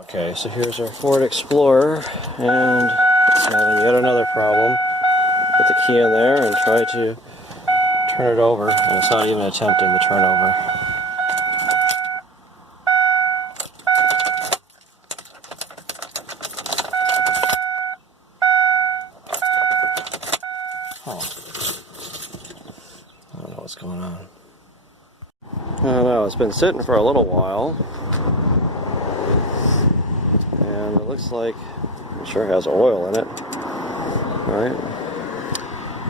Okay, so here's our Ford Explorer, and it's having yet another problem. Put the key in there and try to turn it over, and it's not even attempting the turnover. Oh. I don't know what's going on. I don't know, it's been sitting for a little while. And it looks like it sure has oil in it, right?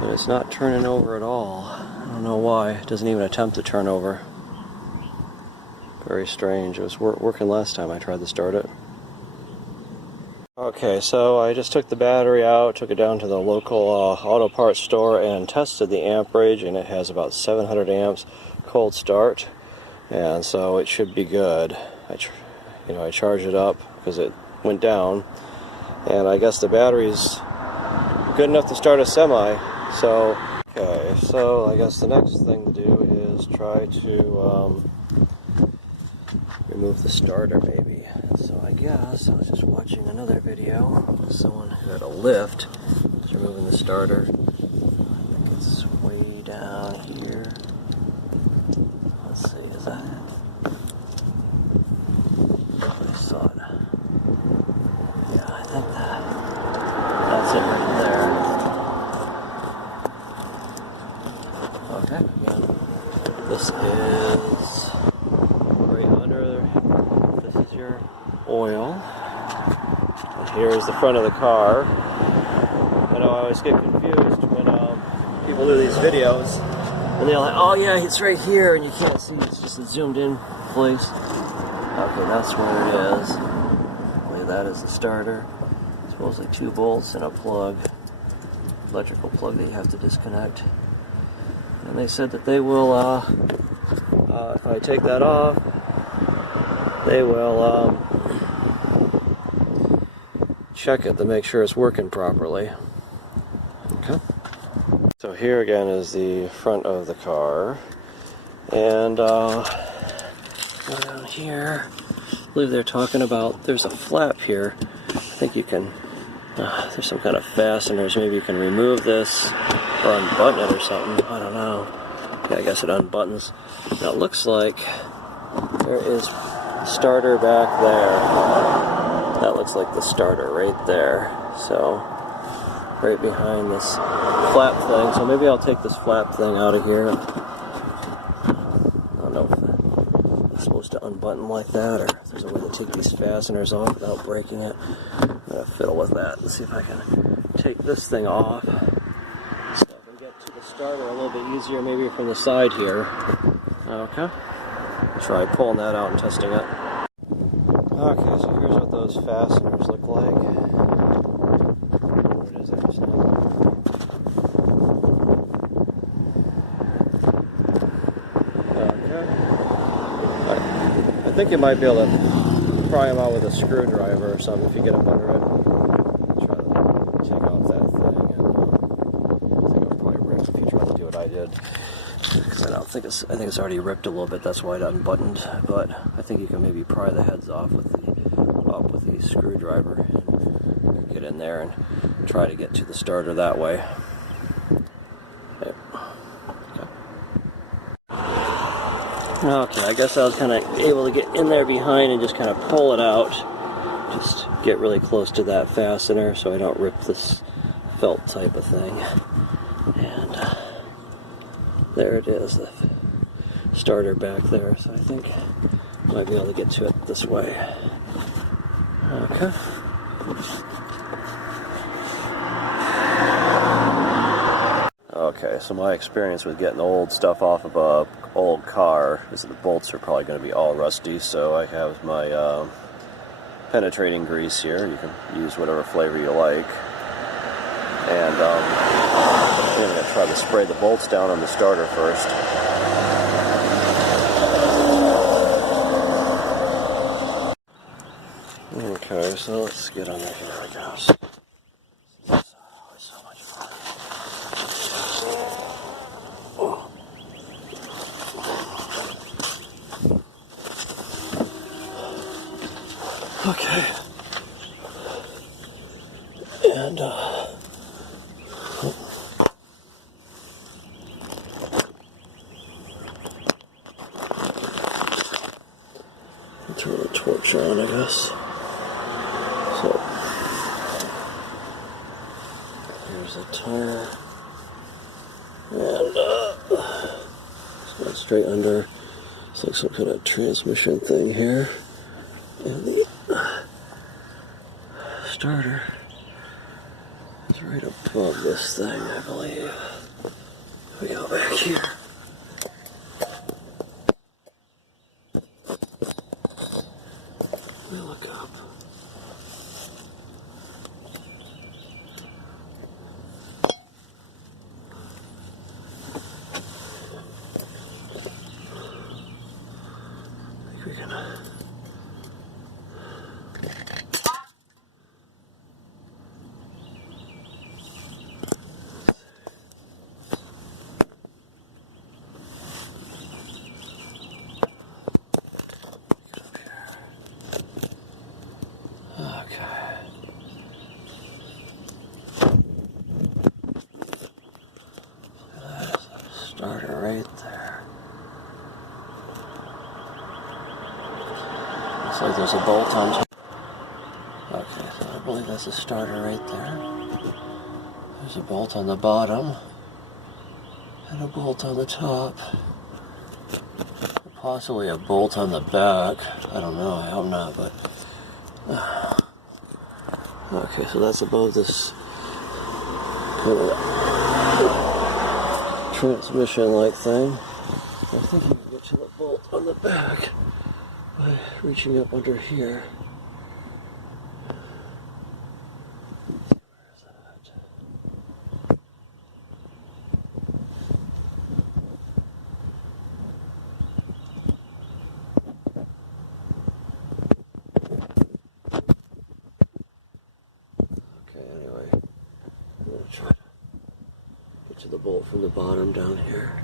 But it's not turning over at all. I don't know why. It doesn't even attempt to turn over. Very strange. It was working last time I tried to start it. Okay, so I just took the battery out, took it down to the local auto parts store and tested the amperage, and it has about 700 amps cold start, and so it should be good. I charged it up because it went down, and I guess the battery's good enough to start a semi. So okay, so I guess the next thing to do is try to remove the starter maybe. So I guess I was just watching another video of someone who had a lift was removing the starter. I think it's way down here. Let's see, is that it? I saw it. Yeah, I think that's it right there. Okay, yeah. This is right under. This is your oil. And here's the front of the car. I know I always get confused when people do these videos, and they're like, "Oh yeah, it's right here," and you can't see. It's just a zoomed in place. Okay, that's where it is. Well, that is the starter. Supposedly 2 bolts and a plug, electrical plug that you have to disconnect. And they said that they will, if I take that off, they will check it to make sure it's working properly. Okay. So here again is the front of the car, and go down here. I believe they're talking about there's a flap here. I think you can. There's some kind of fasteners. Maybe you can remove this or unbutton it or something. I don't know. Yeah, I guess it unbuttons. Now it looks like there is starter back there. That looks like the starter right there. So right behind this flap thing. So maybe I'll take this flap thing out of here. I don't know if it's supposed to unbutton like that, or if there's a way to take these fasteners off without breaking it. I'm going to fiddle with that and see if I can take this thing off so I can get to the starter a little bit easier, maybe from the side here. Okay. Try pulling that out and testing it. Okay, so here's what those fasteners look like. Where it is, I just know. Okay. I think you might be able to pry them out with a screwdriver or something if you get up under it. Try to take off that thing, and I think I'll probably rip if you try to do what I did. Because I think it's already ripped a little bit. That's why it unbuttoned. But I think you can maybe pry the heads off with the screwdriver and get in there and try to get to the starter that way. Okay. Okay, I guess I was kind of able to get in there behind and just kind of pull it out. Just get really close to that fastener so I don't rip this felt type of thing. And there it is, the starter back there. So I think I might be able to get to it this way. Okay. Okay, so my experience with getting the old stuff off of a old car is that the bolts are probably going to be all rusty, so I have my penetrating grease here. You can use whatever flavor you like. And I'm going to try to spray the bolts down on the starter first. Okay, so let's get on there. Here it goes. So much fun. Okay. And, turn the torch on, I guess. So, here's the tire. And, it's going straight under. It's like some kind of transmission thing here. And the starter is right above this thing, I believe. We go back here. We look up. I think we can. Starter right there. Looks like there's a bolt on. Okay, so I believe that's a starter right there. There's a bolt on the bottom and a bolt on the top. Possibly a bolt on the back. I don't know. I hope not, but okay, so that's above this kind of transmission-like thing. I think you can get to the bolt on the back by reaching up under here. Where's that? Okay, anyway, I'm going to try to get to the bolt from the bottom down here.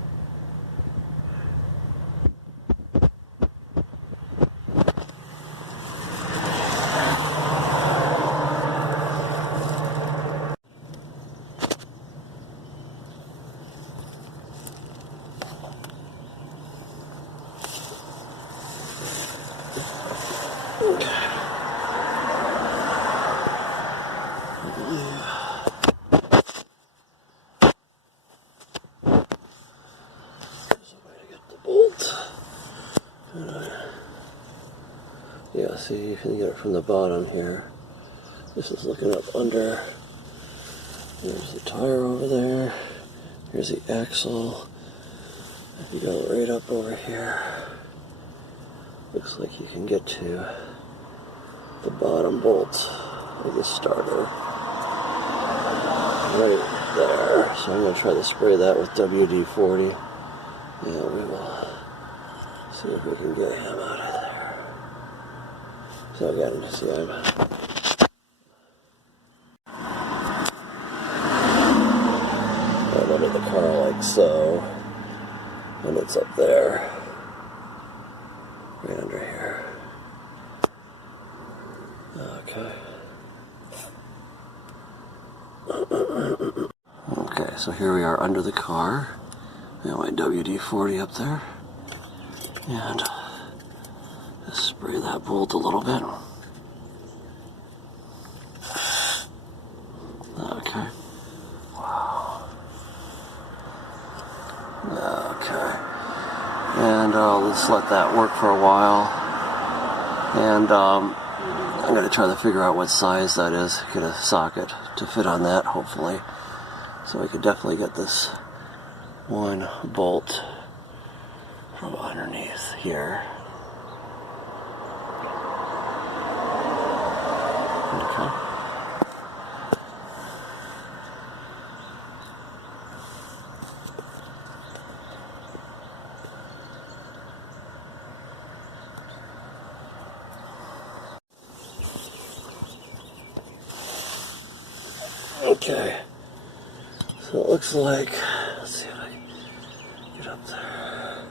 Yeah, see, you can get it from the bottom here. This is looking up under. There's the tire over there. Here's the axle. If you go right up over here, looks like you can get to the bottom bolt of the starter. Right there. So I'm going to try to spray that with WD-40. Yeah, we will see if we can get him out of there. So I got him to see him. Right under the car like so. And it's up there. Right under here. Okay. Okay, so here we are under the car. I got my WD-40 up there. And just spray that bolt a little bit. Okay. Wow. Okay. And let's let that work for a while. And I'm going to try to figure out what size that is. Get a socket to fit on that, hopefully. So we could definitely get this one bolt from underneath here. Okay. Okay. So it looks like, let's see if I can get up there.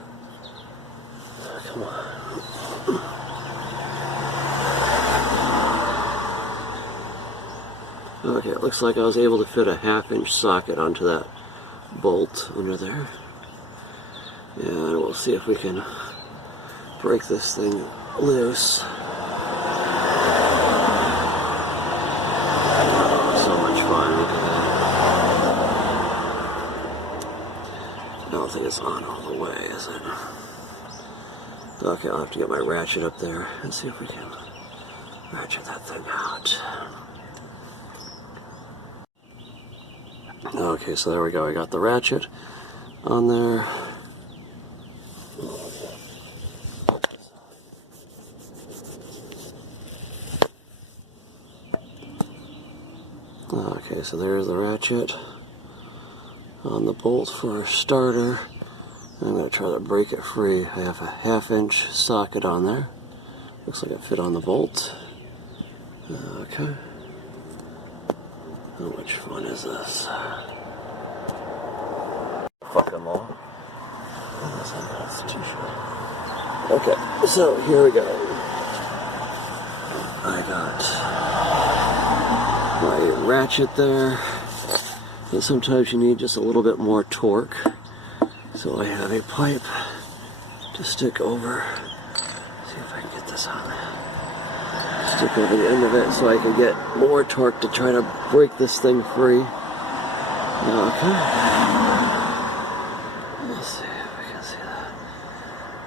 Come on. Okay, it looks like I was able to fit a 1/2-inch socket onto that bolt under there. And we'll see if we can break this thing loose. So much fun, look at that. I don't think it's on all the way, is it? Okay, I'll have to get my ratchet up there and see if we can ratchet that thing out. Okay, so there we go. I got the ratchet on there. Okay, so there's the ratchet on the bolt for our starter. I'm going to try to break it free. I have a 1/2-inch socket on there. Looks like it fit on the bolt. Okay. How much fun is this? Fuck them all. That's too short. Okay, so here we go. I got my ratchet there. And sometimes you need just a little bit more torque. So I have a pipe to stick over. See if I can get this on. Stick over the end of it so I can get more torque to try to break this thing free. Okay. Let's see if I can see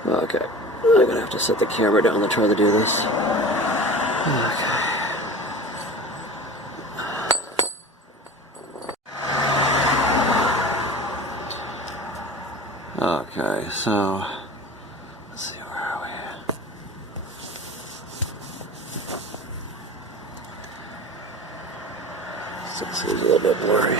that. Okay. I'm gonna have to set the camera down to try to do this. Okay. Okay, so let's see, where are we? So it seems a little bit blurry.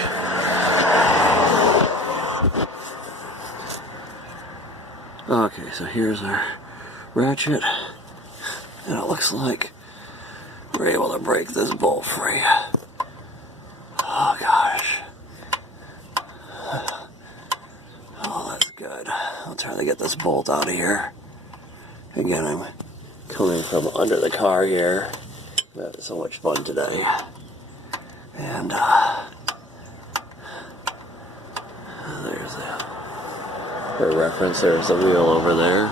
Okay, so here's our ratchet, and it looks like we're able to break this bolt free. Oh gosh. Good. I'll try to get this bolt out of here. Again, I'm coming from under the car here. We had so much fun today. And there's for reference, there's the wheel over there.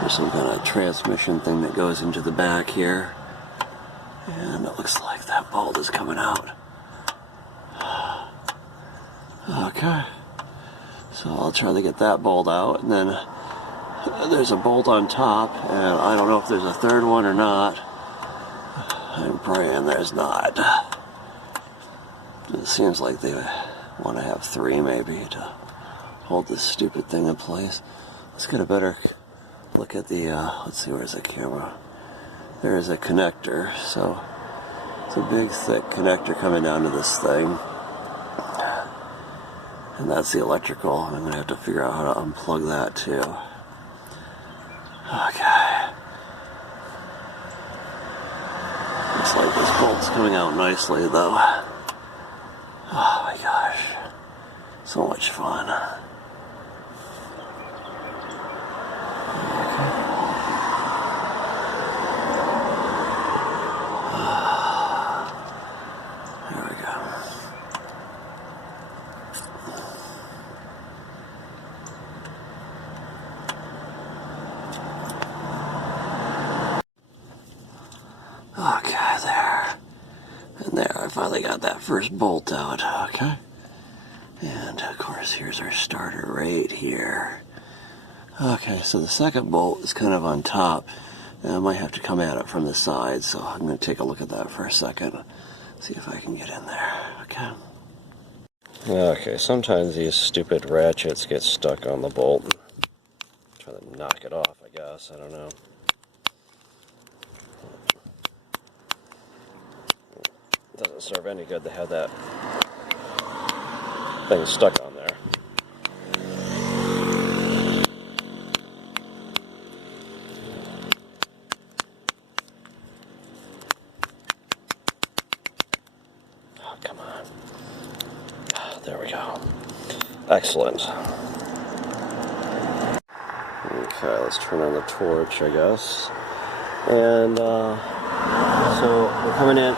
There's some kind of transmission thing that goes into the back here. And it looks like that bolt is coming out. Okay. So I'll try to get that bolt out, and then there's a bolt on top, and I don't know if there's a third one or not. I'm praying there's not. It seems like they want to have 3 maybe to hold this stupid thing in place. Let's get a better look at the, let's see, where's the camera? There's a connector, so it's a big thick connector coming down to this thing. And that's the electrical. I'm going to have to figure out how to unplug that too. Okay. Looks like this bolt's coming out nicely though. Oh my gosh. So much fun. Okay, there. And there, I finally got that first bolt out, okay? And, of course, here's our starter right here. Okay, so the second bolt is kind of on top. And I might have to come at it from the side, so I'm going to take a look at that for a second. See if I can get in there, okay? Okay, sometimes these stupid ratchets get stuck on the bolt. Try to knock it off, I guess, I don't know. Doesn't serve any good to have that thing stuck on there. Oh, come on. There we go. Excellent. Okay, let's turn on the torch, I guess. And so we're coming in.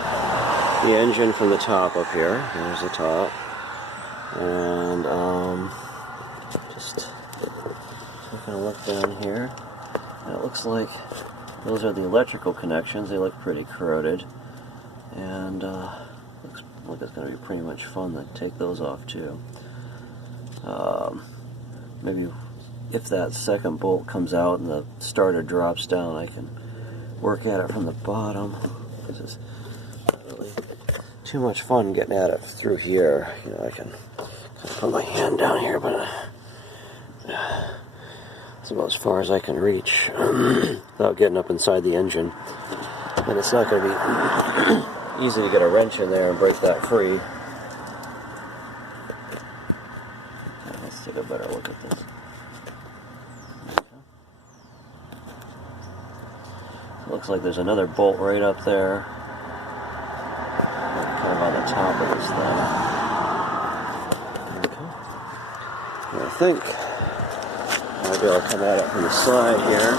the engine from the top up here. There's the top. And just taking a look down here. And it looks like those are the electrical connections. They look pretty corroded. And looks like it's going to be pretty much fun to take those off too. Maybe if that second bolt comes out and the starter drops down, I can work at it from the bottom. This is not really too much fun getting at it through here. You know, I can kind of put my hand down here, but it's about as far as I can reach without getting up inside the engine. And it's not going to be easy to get a wrench in there and break that free. Let's take a better look at this. Looks like there's another bolt right up there, kind of on the top of this thing. Okay. And I think I'll be able to come at it from the side here.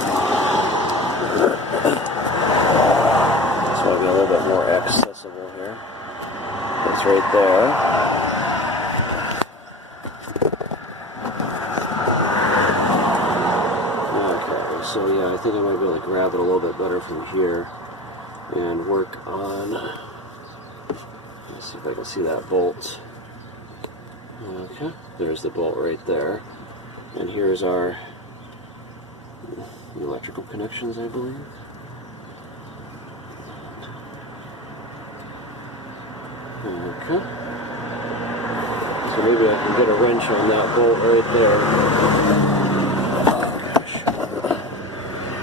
This might be a little bit more accessible here. It's right there. So yeah, I think I might be able to grab it a little bit better from here and work on, let's see if I can see that bolt. Okay, there's the bolt right there. And here's our electrical connections, I believe. Okay. So maybe I can get a wrench on that bolt right there.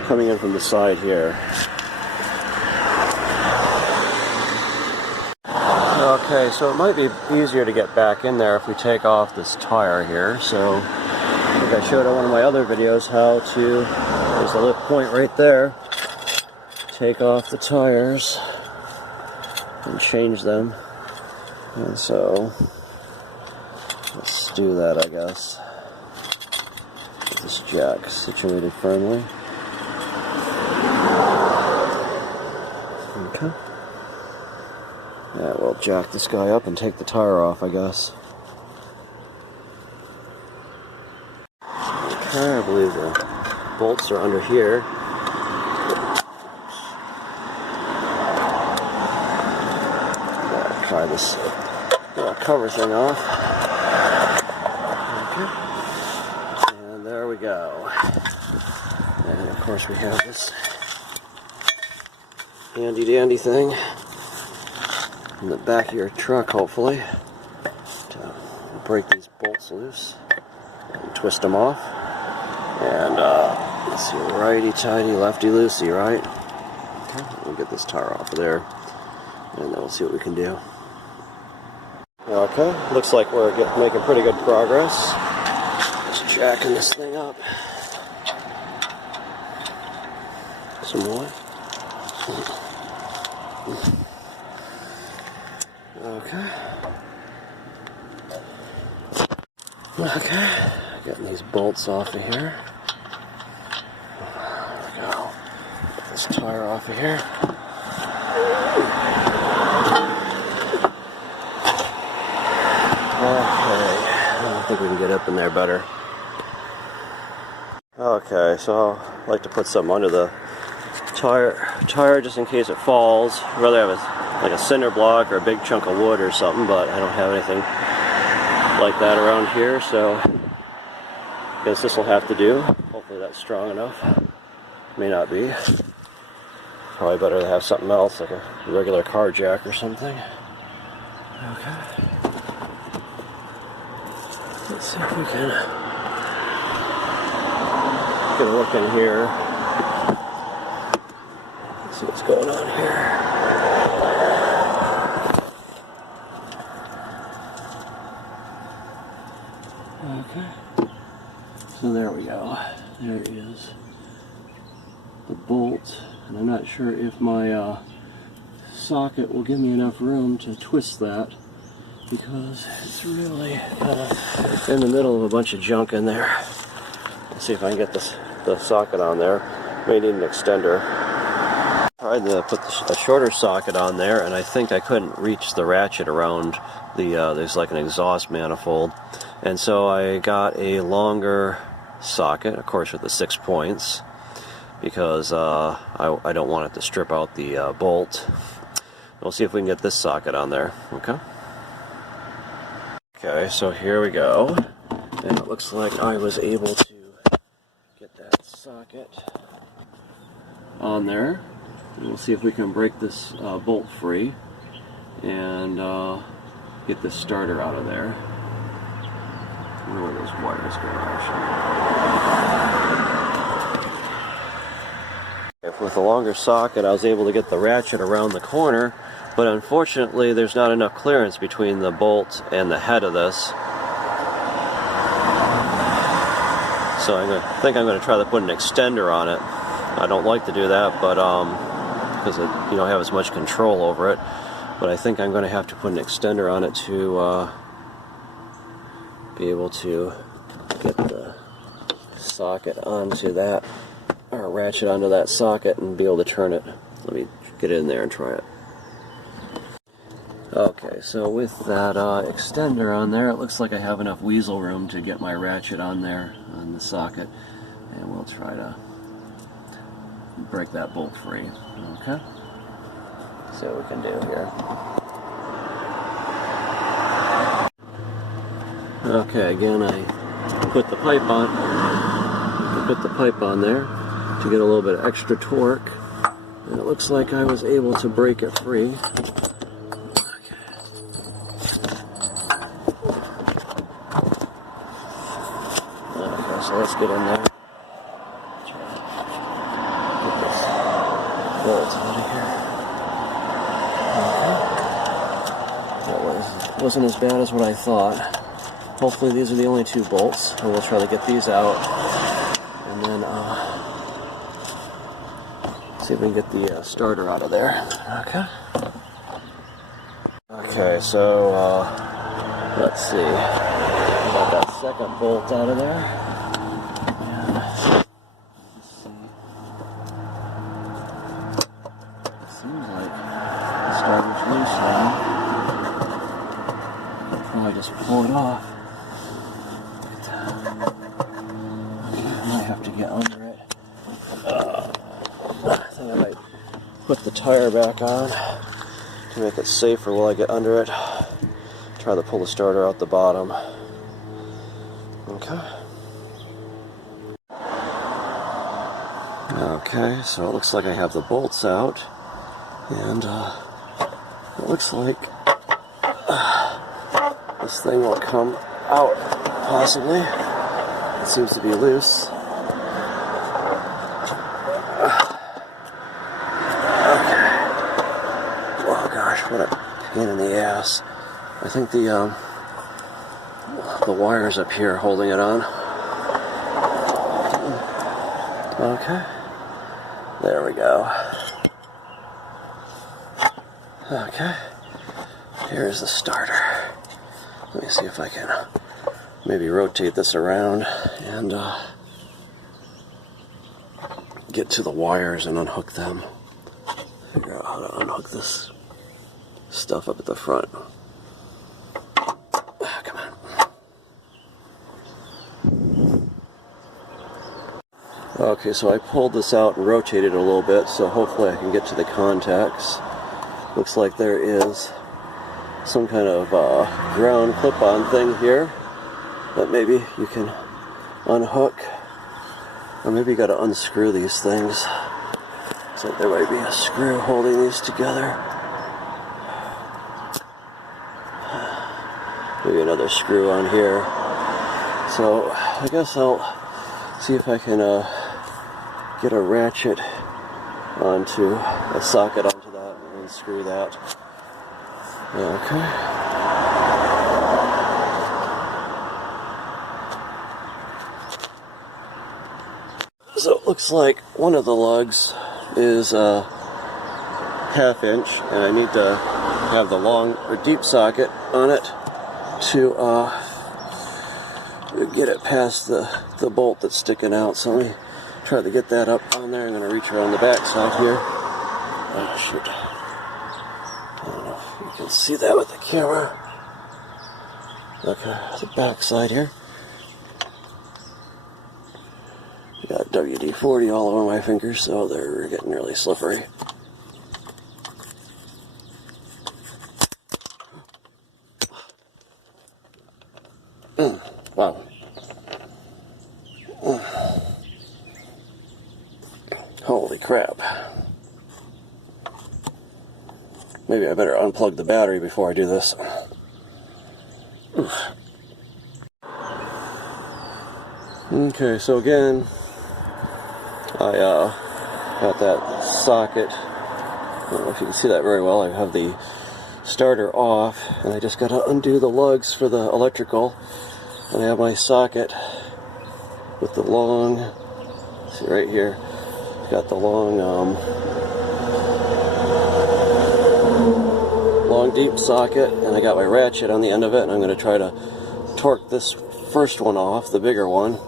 Coming in from the side here. Okay, so it might be easier to get back in there if we take off this tire here. So I think I showed in one of my other videos how to, there's the lift point right there, take off the tires and change them. And so let's do that, I guess. Get this jack situated firmly. Okay. Yeah, we'll jack this guy up and take the tire off, I guess. Okay, I believe the bolts are under here. Gotta try this little cover thing off. Okay. And there we go. And of course we have this handy dandy thing in the back of your truck, hopefully, to break these bolts loose and twist them off. And let's see, righty tighty, lefty loosey, right? Okay, we'll get this tire off of there, and then we'll see what we can do. Okay, looks like we're making pretty good progress. Just jacking this thing up. Some more. Okay. Okay. Getting these bolts off of here. There we go. Get this tire off of here. Okay. I think we can get up in there better. Okay, so I like to put something under the tire just in case it falls. I'd rather have like a cinder block or a big chunk of wood or something, but I don't have anything like that around here, so I guess this will have to do. Hopefully that's strong enough. May not be. Probably better to have something else, like a regular car jack or something. Okay. Let's see if we can get a look in here. See what's going on here. Okay. So there we go. There is the bolt. And I'm not sure if my socket will give me enough room to twist that, because it's really in the middle of a bunch of junk in there. Let's see if I can get the socket on there. May need an extender. Tried to put a shorter socket on there, and I think I couldn't reach the ratchet around the, there's like an exhaust manifold. And so I got a longer socket, of course with the 6 points, because I don't want it to strip out the bolt. We'll see if we can get this socket on there, okay? Okay, so here we go. And it looks like I was able to get that socket on there. And we'll see if we can break this bolt free and get the starter out of there. I wonder where those wires go actually. With the longer socket, I was able to get the ratchet around the corner, but unfortunately there's not enough clearance between the bolt and the head of this. So I think I'm going to try to put an extender on it. I don't like to do that, but because you don't have as much control over it. But I think I'm going to have to put an extender on it to be able to get the socket onto that, or ratchet onto that socket and be able to turn it. Let me get in there and try it. Okay, so with that extender on there, it looks like I have enough weasel room to get my ratchet on there on the socket, and we'll try to break that bolt free. Okay, see what we can do here. Okay, again I put the pipe on there to get a little bit of extra torque, and it looks like I was able to break it free. So let's get in there. Get this bolt out of here. Okay. That wasn't as bad as what I thought. Hopefully these are the only 2 bolts, and we'll try to get these out. And then see if we can get the starter out of there. Okay. Okay, so let's see. Got that second bolt out of there. Seems like the starter's loose now. I'll probably just pull it off. I might have to get under it. I think I might put the tire back on to make it safer while I get under it. Try to pull the starter out the bottom. Okay. Okay, so it looks like I have the bolts out. And it looks like this thing will come out, possibly. It seems to be loose. Okay. Oh gosh, what a pain in the ass. I think the wire's up here holding it on. Okay. There we go. Okay, here's the starter. Let me see if I can maybe rotate this around and get to the wires and unhook them. Figure out how to unhook this stuff up at the front. Come on. Okay, so I pulled this out and rotated it a little bit, so hopefully I can get to the contacts. Looks like there is some kind of ground clip-on thing here that maybe you can unhook, or maybe you got to unscrew these things. Looks like there might be a screw holding these together. Maybe another screw on here. So I guess I'll see if I can get a ratchet onto a socket onto that and unscrew that. Okay. So it looks like one of the lugs is a ½ inch, and I need to have the long or deep socket on it to get it past the bolt that's sticking out. So let me try to get that up on there. I'm going to reach around the back side here. Oh shoot. I don't know if you can see that with the camera. Okay, the back side here. Got WD-40 all over my fingers, so they're getting really slippery. Wow. Holy crap. Maybe I better unplug the battery before I do this. Okay, so again, I got that socket. I don't know if you can see that very well. I have the starter off, and I just got to undo the lugs for the electrical. And I have my socket with the long, see right here, it's got the long deep socket, and I got my ratchet on the end of it, and I'm going to try to torque this first one off, the bigger one,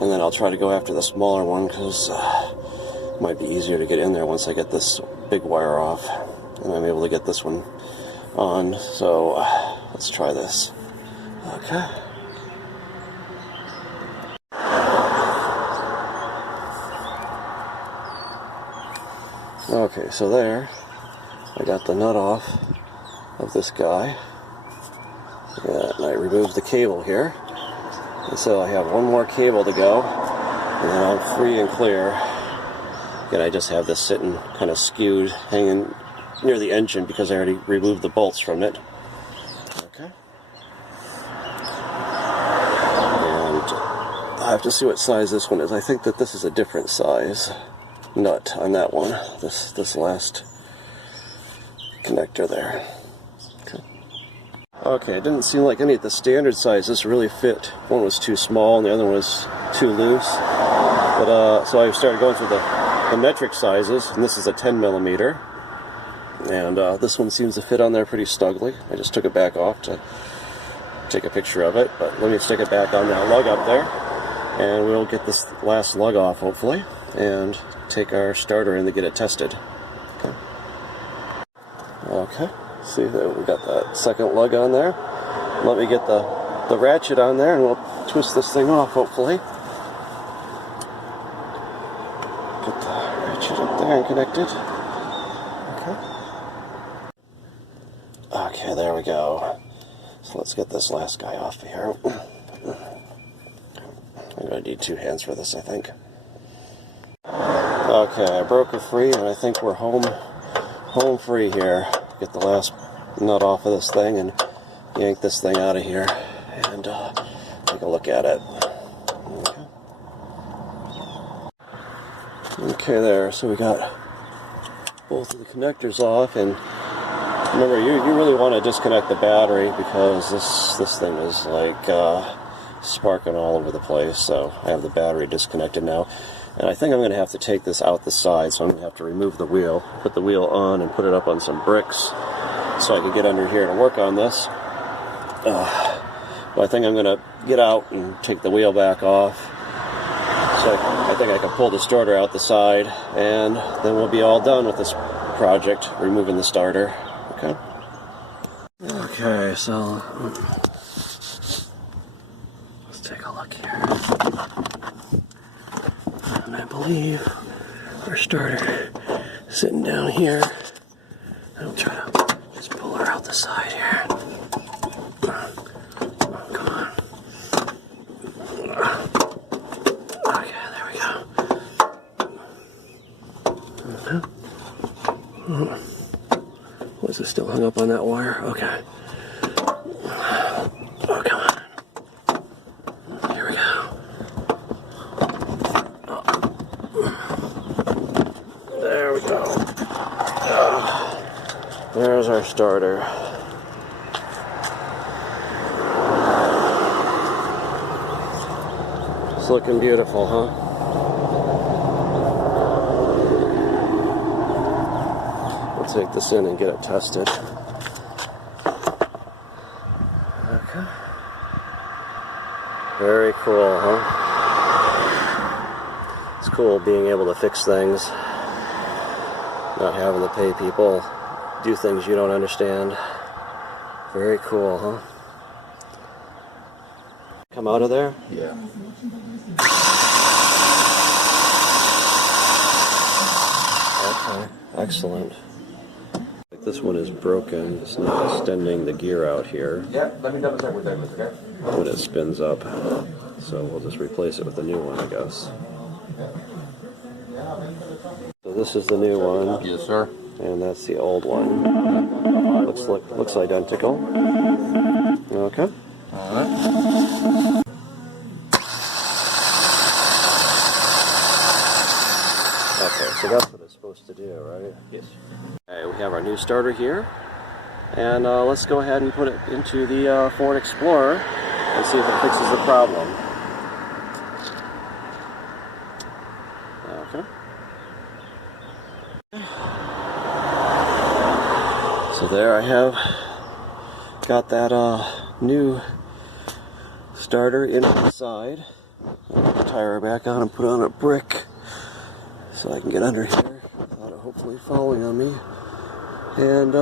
and then I'll try to go after the smaller one, because it might be easier to get in there once I get this big wire off, and I'm able to get this one on. So let's try this. Okay. Okay, so there, I got the nut off of this guy, and I removed the cable here, and so I have one more cable to go, and then I'm free and clear. Again, I just have this sitting kind of skewed, hanging near the engine because I already removed the bolts from it. Okay. And I have to see what size this one is. I think that this is a different size nut on that one, this last connector there. Okay, it didn't seem like any of the standard sizes really fit. One was too small and the other one was too loose. But so I started going through the metric sizes, and this is a 10 millimeter, and this one seems to fit on there pretty snugly. I just took it back off to take a picture of it, but let me stick it back on that lug up there, and we'll get this last lug off hopefully, and take our starter in to get it tested. Okay. Okay. See that we got that second lug on there. Let me get the ratchet on there, and we'll twist this thing off hopefully. Get the ratchet up there and connected. Okay. Okay, there we go. So let's get this last guy off here. I'm going to need two hands for this, I think. Okay, I broke her free, and I think we're home free here. Get the last nut off of this thing and yank this thing out of here and take a look at it. Okay, there. So we got both of the connectors off, and remember, you really want to disconnect the battery because this thing is like sparking all over the place. So I have the battery disconnected now. And I think I'm going to have to take this out the side, so I'm going to have to remove the wheel, put the wheel on, and put it up on some bricks so I can get under here to work on this. But I think I'm going to get out and take the wheel back off. So I think I can pull the starter out the side, and then we'll be all done with this project, removing the starter. Okay? Okay, so let's take a look here. And I believe our starter is sitting down here. I'll try to just pull her out the side here. Oh, come on. Okay, there we go. Was it still hung up on that wire? Okay. Oh, come on. Here we go. There we go. There's our starter. It's looking beautiful, huh? We'll take this in and get it tested. Okay. Very cool, huh? It's cool being able to fix things Not having to pay people do things you don't understand. Very cool, huh? Come out of there? Yeah. Okay, excellent. This one is broken. It's not extending the gear out here. Yeah, let me double check with them, okay? When it spins up. So we'll just replace it with a new one, I guess. So this is the new one. Yes, sir. And that's the old one. Looks identical. Okay. All right. Okay, so that's what it's supposed to do, right? Yes. Okay, we have our new starter here. And let's go ahead and put it into the Ford Explorer and see if it fixes the problem. Okay. So there I have got that new starter in the side. I'll put the tire back on and put on a brick so I can get under here without it hopefully falling on me. And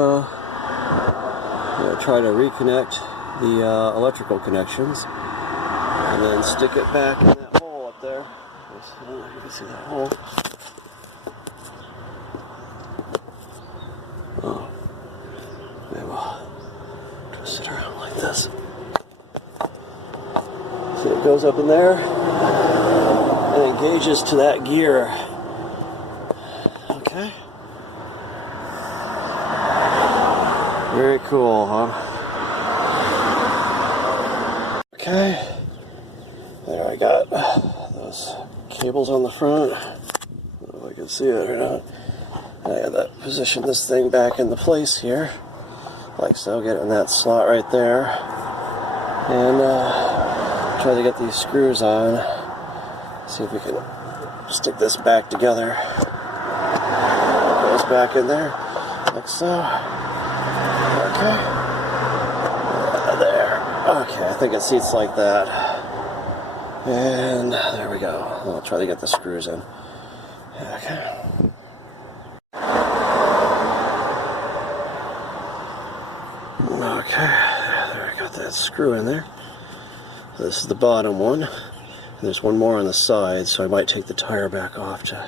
try to reconnect the electrical connections and then stick it back in that hole up there. I don't know if you can see that hole. Oh, maybe we'll twist it around like this. See, it goes up in there and engages to that gear. Okay. Very cool, huh? Okay. There, I got those cables on the front. I don't know if I can see it or not. I got that position this thing back into place here. Like so, get it in that slot right there. And try to get these screws on. See if we can stick this back together. It goes back in there, like so. Okay. There. Okay, I think it seats like that. And there we go. I'll try to get the screws in. Okay. Okay, there I got that screw in there. This is the bottom one. And there's one more on the side, so I might take the tire back off to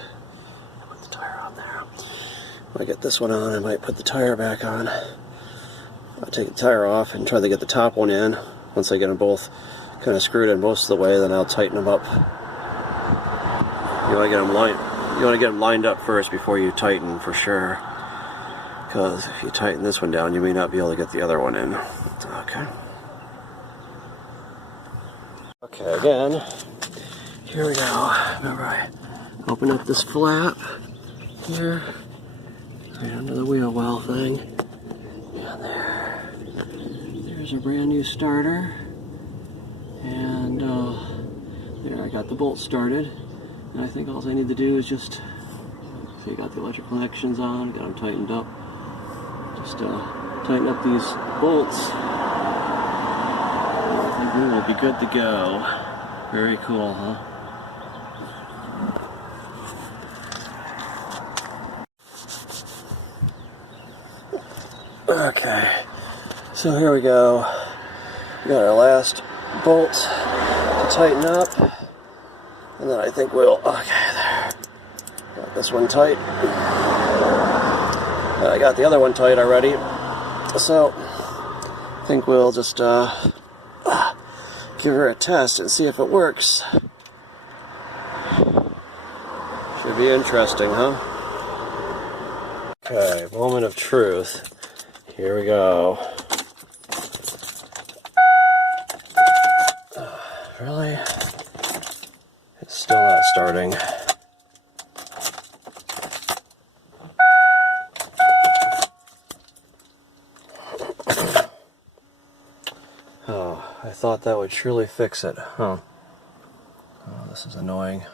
put the tire on there. When I get this one on, I might put the tire back on. I'll take the tire off and try to get the top one in. Once I get them both kind of screwed in most of the way, then I'll tighten them up. You want to get them lined up first before you tighten, for sure. Because if you tighten this one down, you may not be able to get the other one in. Okay. Okay, again, here we go. Remember, I open up this flap here, right under the wheel well thing. And there's a brand new starter. And there, I got the bolt started. And I think all I need to do is just, so you got the electrical connections on, got them tightened up. Just tighten up these bolts. I think we will be good to go. Very cool, huh? Okay, so here we go. We got our last bolt to tighten up. And then I think we'll, okay, there. Got this one tight. I got the other one tight already, so I think we'll just give her a test and see if it works. Should be interesting, huh? Okay, moment of truth. Here we go. Really? It's still not starting. Oh, I thought that would surely fix it, huh? Oh, this is annoying.